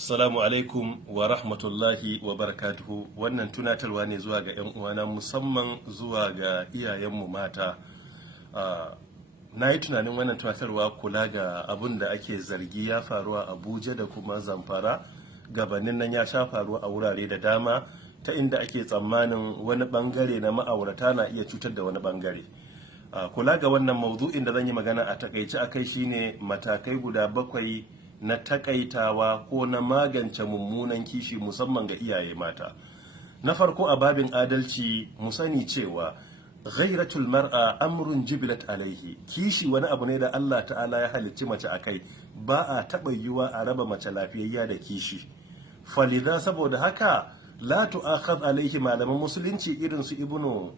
Assalamu alaikum wa rahmatullahi wa barakatuhu. Wannan tunatarwa ne zuwa ga 'yan uwana, musamman zuwa ga iyayenmu mata. Na yi tunanin wannan tunatarwa kula ga abin da ake zargi ya faru a Abuja da kuma Zamfara. Gabanin nan ya sha faruwa a wurare da dama, ta inda ake tsammanin wani bangare na ma'aurata na iya cutar da wani bangare. Kula ga wannan maudu'in da zan yi magana a takaice akai shine matakai guda 7 na takaitawa ko na magance mummunan kishi, musamman ga iyaye mata. Na farko, a babin adalci mu sani cewa ghairatul mar'a amrun jibilat alaihi. Kishi wani abu ne da Allah ta'ala ya halicci mace akai, ba a taɓa yiwa a raba mace lafiyayya da kishi. Falidha, saboda haka la tu'akhadh alaihi, malaman musulunci irin su ibnu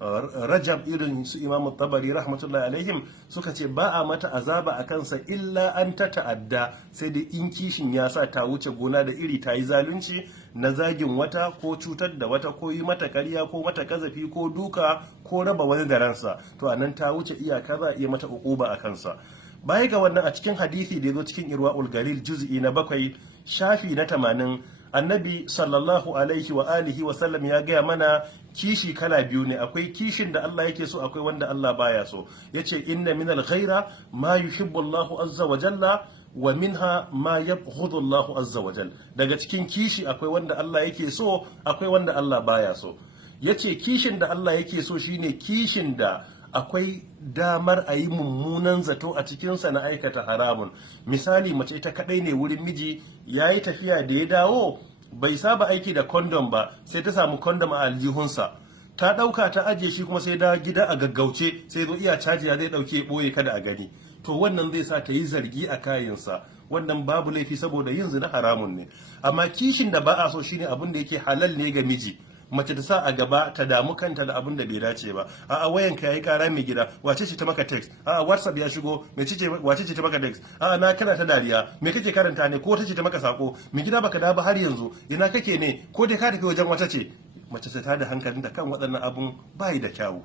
Rajab, irin su Imam Tabari rahmatullahi alaihim suka ce ba a mata azaba a kansa illa an ta ta'adda, sai da in kishin ya sa ta wuce gona da iri, ta yi zalunci na zagin wata ko cutar da wata ko yi mata karya ko mata kazafi ko duka ko raba wani da ransa, to anan ta wuce iyaka, za a iya mata uquba a kansa. Baya ga wannan, a cikin hadisi da ya zo cikin Irwaul Galil juz'i na 7 shafi na 80, annabi sallallahu alaihi wa alihi wa sallam ya gaya mana kishi kala biyu ne. Akwai kishin da Allah yake so, akwai wanda Allah baya so. Yace inna minal ghaira ma yuhibbu Allahu azza wa jalla wa minha ma yabghudhu Allahu azza wa jalla. Daga cikin kishi akwai wanda Allah yake so, akwai wanda Allah baya so. Yace kishin da Allah yake so shine kishin da akwai damar a yi mummunan zato a cikinsa na aikata haramun. Misali, mace ita kadai ne wurin miji, ya yi tafiya da ya dawo bai saba aiki da kondom ba, sai ta samu kondom a aljihunsa, ta ɗauka ta ajiye shi, kuma sai da gida a gaggauce, sai zo iya caji ya zai ɗauke ɓoye kada a gani. To wannan zai sa ta yi zargi a kayansa, wannan babu laifi saboda yin zina haramun ne. Amma kishin da ba a so shine abin da yake halal ne ga miji, mace ta sa a gaba ta damu kanta da abin da bai dace ba. A'a, wayanka yayi kara mai gida, wace ce ta maka text? A'a, WhatsApp ya shigo, wace ce ta maka text? A'a, na kana ta dariya, me kake karanta ne? Ko wace ce ta maka sako? Me gida baka da ba har yanzu, ina kake ne? Ko dai ka tafi wajen wata ce? Mace ta da hankalinta kan waɗannan abun bai da kyawu.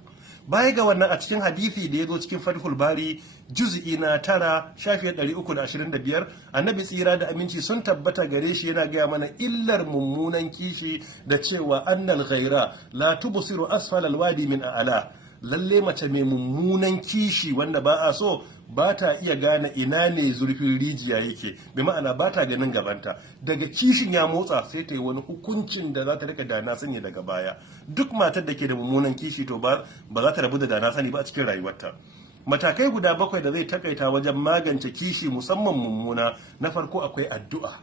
Baya ga wannan, a cikin hadisi da ya zo cikin Fathul Bari juz'i na 9 shafiyar 325, annabi tsira da aminci sun tabbata gare shi yana gaya mana illar mummunan kishi da cewa annal ghaira la tubsiru asfal alwadi min a'la. Lalle mace mai mummunan kishi wanda ba a so ba ta iya gane ina ne zurfin rijiya yake, bi ma'ana ba ta ganin gabanta. Daga kishin ya motsa sai ta yi wani hukuncin da za ta rika dana sani daga baya. Duk matar da ke da mummunan kishi to ba za ta rabu da dana sani ba a cikin rayuwarta. Matakai guda 7 da zai takaita wajen magance kishi, musamman mummuna. Na farko akwai addu'a.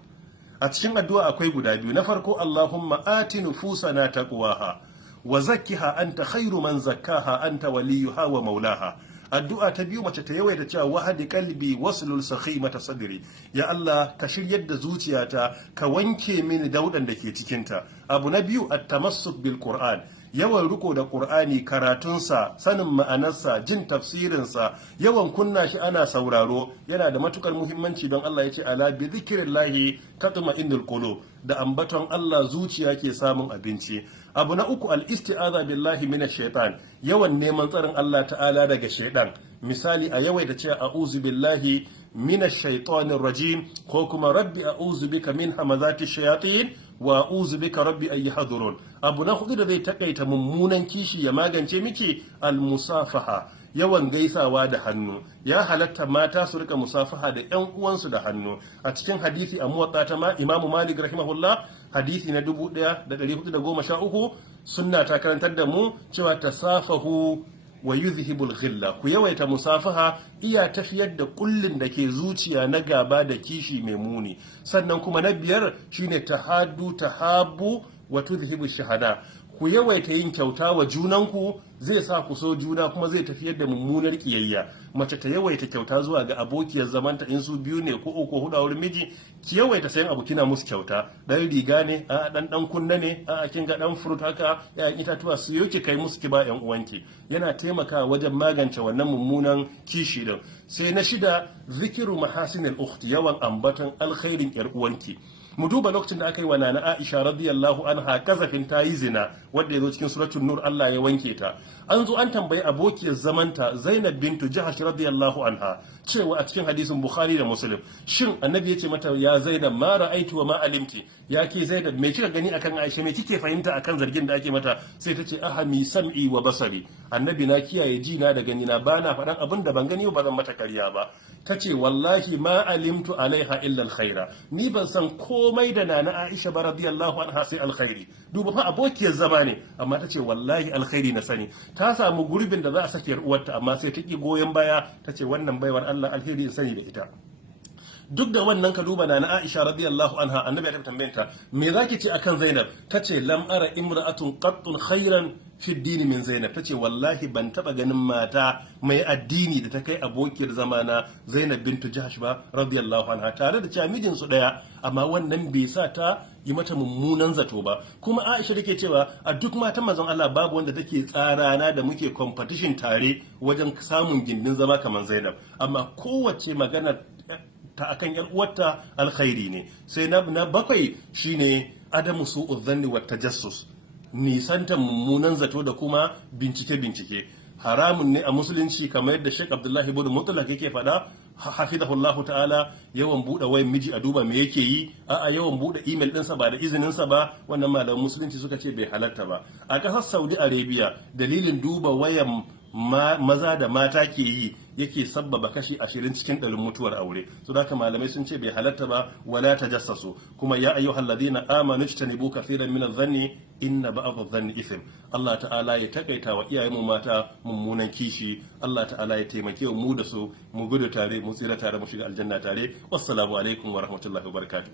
A cikin addu'a akwai guda 2. Na farko, Allahumma ati nufusana taqwaha wa zakkiha anta khairu man zakkaha anta waliyuha wa maulaha. Addu'a ta biyu, mace ta yawaita cewa wahadi qalbi waslul sakhimata sadri. Ya Allah, ka shiryar da zuciyata, ka wanke mini daudan da ke cikinta. Abu na biyu, at-tamassuk bil Qur'an. Yawan riko da Qur'ani, karatunsa, sanin ma'anarsa, jin tafsirinsa, yawan kunna shi ana sauraro yana da matukar muhimmanci, don Allah ya ce ala bi zikrillahi tatma'innul qulub. Da ambaton Allah zuciya ke samun abinci. Abu na uku, al-isti'aza billahi minash shaitan. Yawan neman tsarin Allah ta'ala daga shaitan. Misali, a yawaita cewa a'udhu billahi minash shaitanir rajim, ko kuma rabbi a'udhu bika min hamazati shayatin wa a'udhu bika rabbi an yahdurun. Abu na hudu da zai takaita mummunan kishi ya magance miki, al-musafaha. Yawan gaisawa da hannu. Ya halatta mata su rika musafaha da ƴan uwansu da hannu. A cikin hadisi a muwatta ta Imam Malik rahimahullah, hadisi na 1413, sunna ta karantar da mu cewa tasafahu wa yuzhibul ghilla. Ku yawaita musafaha, iya tafiyar da kullin da ke zuciya na gaba da kishi mai muni. Sannan kuma na 5 shine tahabbu wa tudhhibu shahada. Ku yawaita yin kyauta wa junanku, zai sa ku so juna, kuma zai tafiyar da mummunar kiyayya. Mace ta yawaita kyauta zuwa ga abokiyar zamanta, in su 2 ne ko 3 ko 4 a wurin miji, ki yawaita sayan abu kina musu kyauta. Dan riga ne, a dan kunna ne, a kin ga dan fruit haka, yayin itatuwa su yoki kai musu ki ba yan uwanki. Yana taimakawa wajen magance wannan mummunan kishi din. Sai na 6, zikiru mahasinil ukhti, yawan ambaton alkhairin yar uwanki. mu duba lokacin da aka yi wa nana Aisha radiyallahu anha kazafin ta yi zina wanda ya zo cikin suratul nur Allah ya wanke ta. An zo an tambayi abokiyar zamanta Zainab bintu Jahash radiyallahu anha cewa a cikin hadisin Bukhari da Muslim, shin annabi ya ce mata ya Zainab ma ra'aitu wa ma alimti, ya ke Zainab me kika gani akan Aisha, me kike fahimta akan zargin da ake mata? Sai ta ce ahami sam'i wa basari, annabi na kiyaye ji na da gani na, bana faɗan abin da ban gani ba zan mata karya ba. Ta ce wallahi ma alimtu alaiha illa alkhaira, ni ban san komai da nana Aisha ba radiyallahu anha sai alkhairi. Duba fa abokiyar zama ne, amma ta ce wallahi alkhairi na sani. Ta samu gurbin da za a sake uwarta amma sai ta ki goyon baya, ta ce wannan baiwar Allah alheri in sani da ita. Duk da wannan ka duba na Aisha radiyallahu anha, annabi ya tambayenta me zaki ce akan Zainab? Tace lam ara imra'atun qattun khairan fi dini min Zainab. Tace wallahi ban taba ganin mata mai addini da ta kai abokiyar zamana Zainab bintu Jahsh ba radiyallahu anha, tare da cewa mijin su daya, amma wannan bai sa ta yi mata mummunan zato ba. Kuma Aisha take cewa a duk matan manzon Allah babu wanda take tsarana da muke competition tare wajen samun gindin zama kamar Zainab, amma kowace magana ta akan yan uwarta alkhairi ne. Sai na bakwai shine adamu su'u dhanni wa tajassus, nisanta mummunan zato da kuma bincike. Haramun ne a musulunci, kamar yadda Sheikh Abdullahi ibn Mutlaq yake faɗa hafizahullahu ta'ala, yawan buɗe wayan miji a duba me yake yi, a'a yawan buɗe email ɗinsa ba da izininsa ba, wannan malaman musulunci suka ce bai halatta ba. A ƙasar Saudi Arabia dalilin duba wayan maza da mata ke yi yake sabbaba kashi 20 cikin 100 mutuwar aure. So da haka malamai sun ce bai halatta ba, wala tajassasu. Kuma ya ayyuhal ladina amanu ijtanibu kaseeran min adh-dhanni inna ba'd adh-dhanni ithm. Allah ta'ala ya takaita wa iyayenmu mata mummunan kishi. Allah ta'ala ya taimake mu da su, mu gudu tare, mu tsira tare, mu shiga aljanna tare. Wassalamu alaikum wa rahmatullahi wa barakatuh.